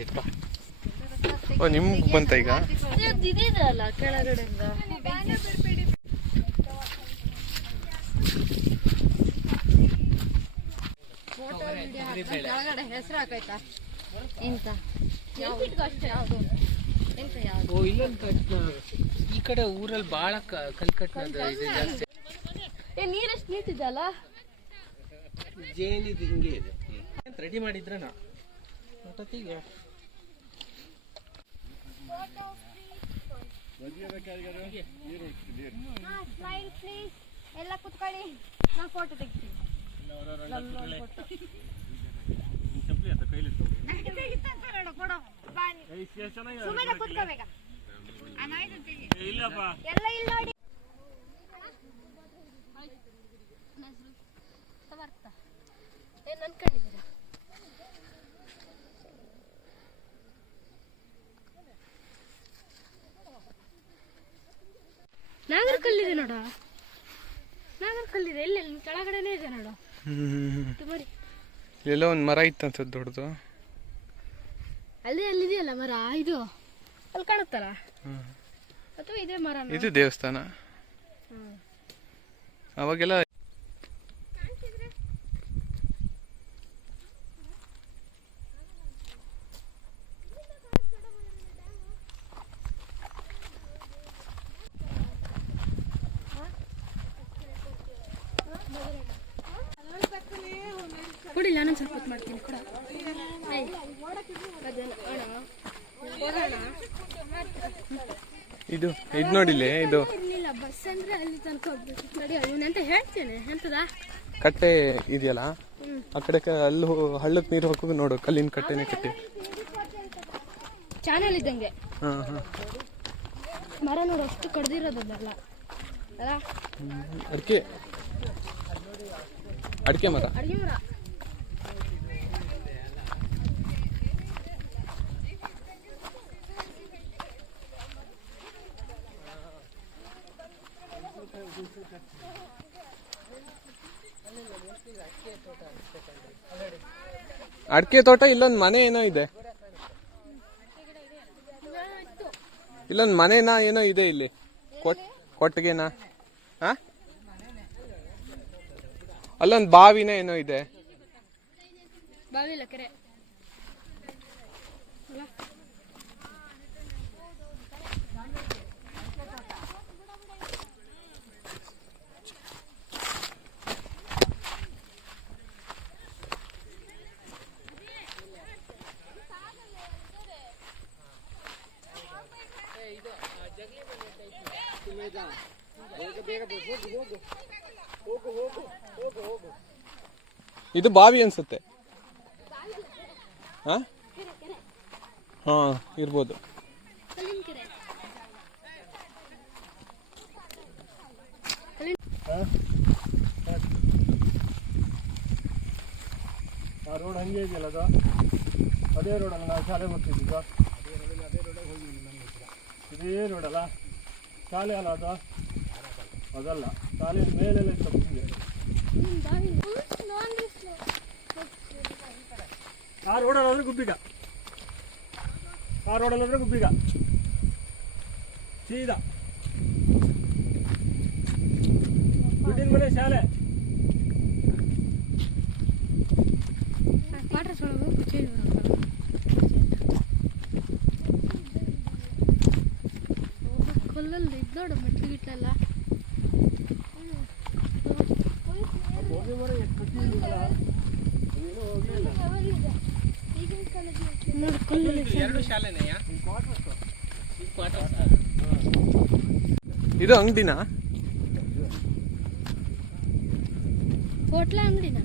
ಇಟ್ಪ ಓ ನಿಮ್ಗೆ ಬಂತ ಈಗ? ಇದಿದೆಯಲ್ಲ ಕೆಳಗಡೆಯಿಂದ ಕೆಳಗಡೆ ಹೆಸರು ಹಾಕೈತಾ ಎಂತ ಎಂತಿಟ್ಗೂ ಅಷ್ಟೇ ಯಾವುದು ಓ ಈ ಕಡೆ ಊರಲ್ಲಿ ಭಾಳ ಕಲ್ಕಟ್ನದ ಇದೆ ಜಾಸ್ತಿ. ಏ ನೀರೆಷ್ಟು ನಿಂತಿದ್ದಲ್ಲ ಜೇನಿದು ಹಿಂಗೆ ಇದೆ. ರೆಡಿ ಮಾಡಿದ್ರನ ಪ್ಲೀಸ್ ಎಲ್ಲ ಕುತ್ಕೊಳ್ಳಿ ನಾನು ಫೋಟೋ ತೆಗಿತೀವಿ ಸುಮ್ಮನೆ ಎಲ್ಲ ಇಲ್ಲಿ ನೋಡಿ ಏನ್ ಅನ್ಕೊಂಡಿದ್ದೀರಾ ನಾಗರ ಕಲ್ಲಿದೆ ನೋಡ. ನಾಗರ ಕಲ್ಲಿದೆ. ಇಲ್ಲಿ ಕೆಳಗಡೆನೇ ಇದೆ ನೋಡು. ತುಮರಿ ಎಲ್ಲೋ ಒಂದು ಮರ ಇತ್ತು ಅಂತ ದೊಡ್ಡದು. ಅಲ್ಲಿ ಅಲ್ಲಿದೆಯಲ್ಲ ಮರ? ಇದು. ಅಲ್ಲಿ ಕಾಣುತ್ತಲ್ಲ? ಅಥವಾ ಇದೇ ಮರ ಇದು ದೇವಸ್ಥಾನ. ಅವಾಗೆಲ್ಲ ಕೊಡಿ ನಾನು ಹೊತ್ತು ಮಾಡ್ತೀನಿ ಕೊಡ. ಇದು ಇದು ನೋಡಿಲಿ ಇದು. ಇರ್ಲಿಲ್ಲ ಬಸ್ ಅಂದ್ರೆ ಅಲ್ಲಿ ತನಕ ಹೋಗ್ಬೇಕು. ನಡಿ ಇವನಂತ ಹೇಳ್ತೇನೆ ಎಂತದ? ಕಟ್ಟೆ ಇದೆಯಲ್ಲ? ಆ ಕಡೆ ಅಲ್ಲಿ ಹಳ್ಳಕ್ಕೆ ನೀರು ಹಾಕೋದು ನೋಡು ಕಲ್ಲಿನ ಕಟ್ಟೆನೆ ಕಟ್ಟಿ. ಚಾನಲ್ ಇದ್ದಂಗೆ. ಹಾಂ ಹಾಂ. ಮರ ನೋಡು ಅಷ್ಟು ಕಡ್ದಿರೋದಲ್ಲ ಅಲ್ಲ? ಅಡಿಕೆ. ಅಡಿಕೆ ಮರ. ಅಡಿಗೆ ಮರ. ಅಡಿಕೆ ತೋಟ ಇಲ್ಲೊಂದು ಮನೆ ಏನೋ ಇದೆ. ಇಲ್ಲೊಂದು ಮನೆನಾ ಏನೋ ಇದೆ ಇಲ್ಲಿ. ಕೊಟ್, ಕೊಟ್ಟಿಗೆನಾ? ಹಾ? ಅಲ್ಲೊಂದು ಬಾವಿನ ಏನೋ ಇದೆ. ಬಾವಿಲ್ಲ ಇದು ಬಾವಿ ಅನ್ಸುತ್ತೆ. ಹಾ? ಹಾ ಇರ್ಬೋದು. ಆ ರೋಡ್ ಹಂಗೆ ಇದೆಯಲ್ಲ ಅದು? ಅದೇ ರೋಡಲ್ಲ ನಾವು ಶಾಲೆ ಬರ್ತಿದ್ದೀಗ ಇದೇ ರೋಡಲ್ಲ ಶಾಲೆ ಅಲ್ಲ ಅದು? ಅದಲ್ಲ ಶಾಲೆಯ ಮೇಲೆಲ್ಲ ಇತ್ತು ಹಿಂಗೆ. ಆ ರೋಡಲ್ಲಿ ಹೋದ್ರೆ ಗುಬ್ಬಿಗ. ಆ ರೋಡಲ್ಲಿ ಹೋದ್ರೆ ಗುಬ್ಬಿಗ. ಸೀದಾ. ಗುಡ್ಡಿನ ಮನೆ ಶಾಲೆ. ಕಲ್ಲಲ್ಲಿ ಇದ್ದೋಡು ಮೆಟ್ಲು ಗಿಟ್ಲೆಲ್ಲ ಹೋಗಿ ಮರ ಎಷ್ಟು ಕಟ್ಟಿದ್ದೀವಲ್ಲ, ಅದೇನೂ ಹೋಗ್ಲಿಲ್ಲ. ನೋಡಿ ಕಲ್ಲಲ್ಲಿ ಎರಡು ಶಾಲೆನೆಯ ಇದು ಅಂಗಡಿನಾ? ಹೋಟ್ಲ ಅಂಗಡಿನ?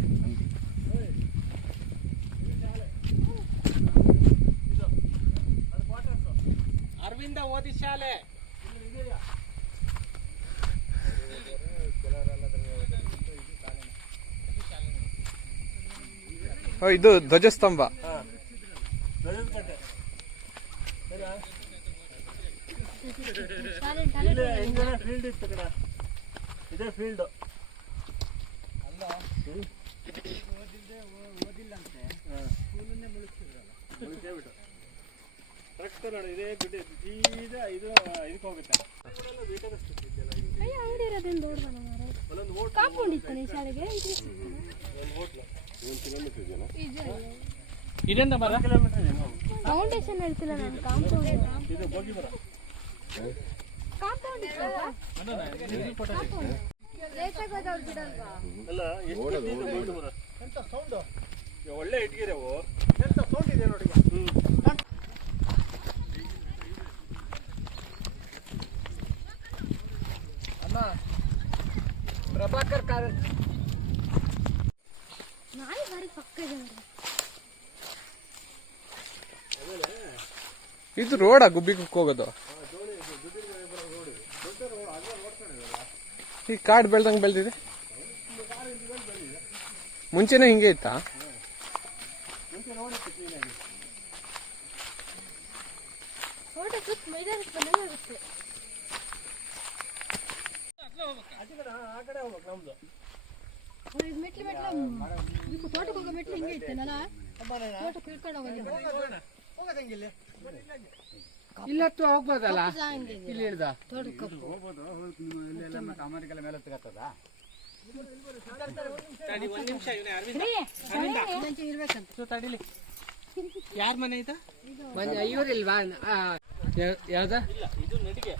ಅರವಿಂದ ಓದಿ ಶಾಲೆ. ಓ, ಇದು ಧ್ವಜಸ್ತಂಭ. ಇಲ್ಲೇ ಫೀಲ್ಡ್ ಇತ್ತು ಕಡೆ ಇದೇ ಫೀಲ್ಡ್ ಕರೆಕ್ಟ್ ನೋಡಿ ಇದೇ ಬಿಟ್ಟು ಸೀದಾ ಇದು ಇದಕ್ಕೆ ಹೋಗುತ್ತೆ. ಒಂದೊಂದು ಹೋಟ್ಲು. ಶಾಲೆಗೆ? ಇದು ಒಂದು ಹೋಟ್ಲು. ಇದೆಂತ ಮರ ಕಿಲೋಮೀಟರ್ ಇದೆ ಫೌಂಡೇಶನ್ ಹೇಳ್ತಿಲ್ಲ ನಾನು ಕಾಂಪೌಂಡ್. ಇದು ಹೋಗಿ ಬರ ಕಾಂಪೌಂಡ್ ಲೇಟಾಗಿ ಎಂತ ಬಿಡಲ್ವಾ ಅಲ್ಲ ನೋಡಿ ಇದು ಒಳ್ಳೆ ಇಟ್ಗಿರೆ ಅವು ಪ್ರಭಾಕರ್ ಕಾರ್ ನಾಯಿ ಬಾರಿ ಪಕ್ಕ ಇದೆ ನೋಡಿ ಇದು ರೋಡಾ ಗುಬ್ಬಿಗಕ್ಕೆ ಹೋಗೋದು? ಈ ಕಾಡು ಬೆಳ್ದಂಗೆ ಬೆಳೆದಿದೆ? ಮುಂಚೆನೇ ಹಿಂಗೆ ಇತ್ತಾ? ತೋಟಕ್ಕೆ ಇಲ್ಲಿ ಇಲ್ಲತ್ತು ಹೋಗ್ಬೋದಲ್ಲ? ಹಂಗೆ ಇದೆ. ಇಲ್ಲಿ ಇಳ್ದ ಯಾರ ಮನೆ ಆಯ್ತಾ ಇವ್ರಿಲ್ವಾ ಯಾವ್ದ? ಇದು ನಡಿಗೆ.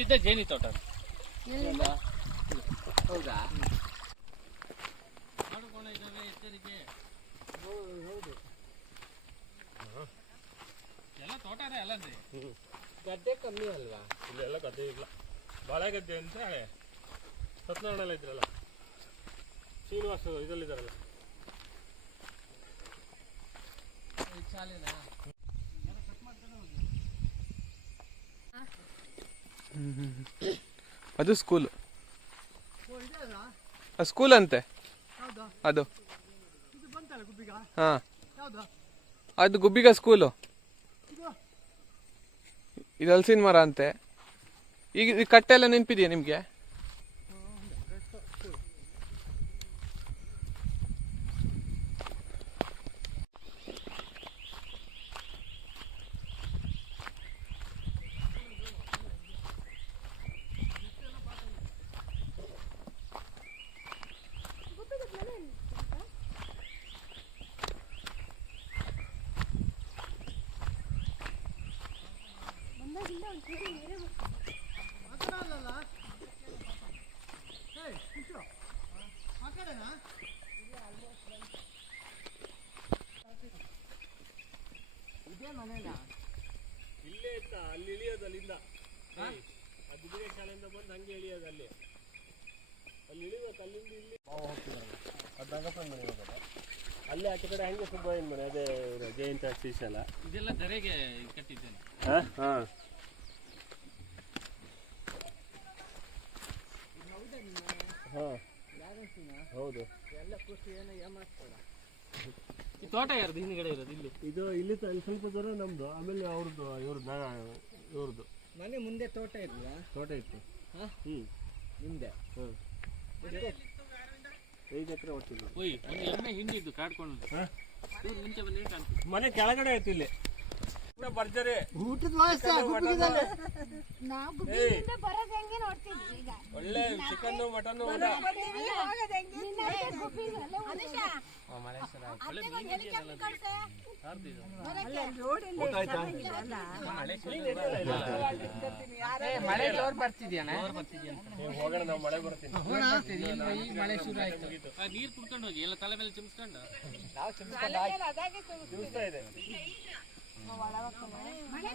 ಇಲ್ಲಿದ್ದ ಜೇನಿ ತೋಟ. ಹೌದಾ? ಎಲ್ಲ ತೋಟನೇ ಅಲ್ಲಂದ್ರೆ ಗದ್ದೆ ಕಮ್ಮಿ ಅಲ್ವಾ? ಇಲ್ಲೆಲ್ಲ ಗದ್ದೆ ಇಲ್ಲ. ಬಾಳೆ ಗದ್ದೆ ಅಂತ ಸತ್ಯನಾರಾಯಣ ಇದ್ರಲ್ಲ. ಶ್ರೀನಿವಾಸ ಇದರಲ್ಲಿದ್ದಾರಲ್ಲ. ಅದು ಸ್ಕೂಲ್ ಸ್ಕೂಲ್ ಅಂತೆ. ಅದು. ಹಾ. ಅದು ಗುಬ್ಬಿಗ ಸ್ಕೂಲು ಇದು? ಹಲಸಿನ ಮರ ಅಂತೆ. ಈಗ ಈ ಕಟ್ಟೆ ಎಲ್ಲ ಇಲ್ಲೇ ಇತ್ತ ಅಲ್ಲಿ ಇಳಿಯೋದು ಅಲ್ಲಿಂದ ಅದು ಬಿಡಿ ಶಾಲೆಯಿಂದ ಬಂದು ಹಂಗೆ ಇಳಿಯೋದು ಅಲ್ಲಿ. ಅಲ್ಲಿ ಇಳಿಬೇಕು ಅಲ್ಲಿಂದ ಇಲ್ಲಿ. ಅದು ರಂಗಪ್ಪನ ಮನೆ ಹೋಗೋದು? ಅಲ್ಲಿ ಆಚೆ ಕಡೆ ಹಂಗೆ ಸುಬ್ಬಯ್ಯನ ಮನೆ ಅದೇ ಜಯಂತ ಶ್ರೀಶಾಲ ಇದೆಲ್ಲ ಧರೆಗೆ ಕಟ್ಟಿದ್ದೇನೆ. ಹಾಂ? ಹಾಂ. ಹಾಂ. ಹೌದು. ಈ ತೋಟ ಯಾರ್ದು? ಹಿಂದ್ಗಡೆ ಇರೋದು ಇಲ್ಲಿ. ಇದು ಇಲ್ಲಿ ತ- ಇಲ್ಲಿ ಸ್ವಲ್ಪ ದೂರ ನಮ್ದು. ಆಮೇಲೆ ಅವ್ರದ್ದು ಇವ್ರದ್ದು ಇವ್ರದ್ದು. ಮನೆ ಮುಂದೆ ತೋಟ ಇದ್ವಾ ತೋಟ ಇತ್ತು. ಹ್ಞೂ ನಿಮ್ದೆ ಹ್ಞೂ ಐದು ಎಕರೆ ಒಟ್ಟಿದ್ದು ಓಯ್ ಒಂದು ಎಮ್ಮೆ ಹಿಂಡಿದ್ದು ಕಾಡ್ಕೊಂಡು. ಹಾಂ. ಇವ್ರು ಮುಂಚೆ ಬಂದ್ರೆ ಕಾಣ್ತು ಮನೆ ಕೆಳಗಡೆ ಐತಿ ಇಲ್ಲಿ. ಇನ್ನ ಭರ್ಜರಿ ನಾವು ಗುಬ್ಬಿಯಿಂದ ಬರೋದು ಹೆಂಗೆ ನೋಡ್ತಿದ್ವಿ ಈಗ. ಒಳ್ಳೆ ಚಿಕನ್ ಮಟನ್ ಊಟ. ಮಳೆ ಜೋರ್ ಬರ್ತಿದ್ಯಾನ? ನೀವು ಹೋಗೋಣ ನಾವು ಮಳೆ ಬರ್ತೀನಿ. ಈಗ ಮಳೆ ಶುರು ಆಯ್ತು. ನೀರ್ ಕುಡ್ಕೊಂಡು ಹೋಗಿ. ಎಲ್ಲ ತಲೆ ಮೇಲೆ ಚಿಮ್ಸ್ಕೊಂಡು. ತಿಳಿಸ್ತಾ ಇದೆ. ಮಳೆ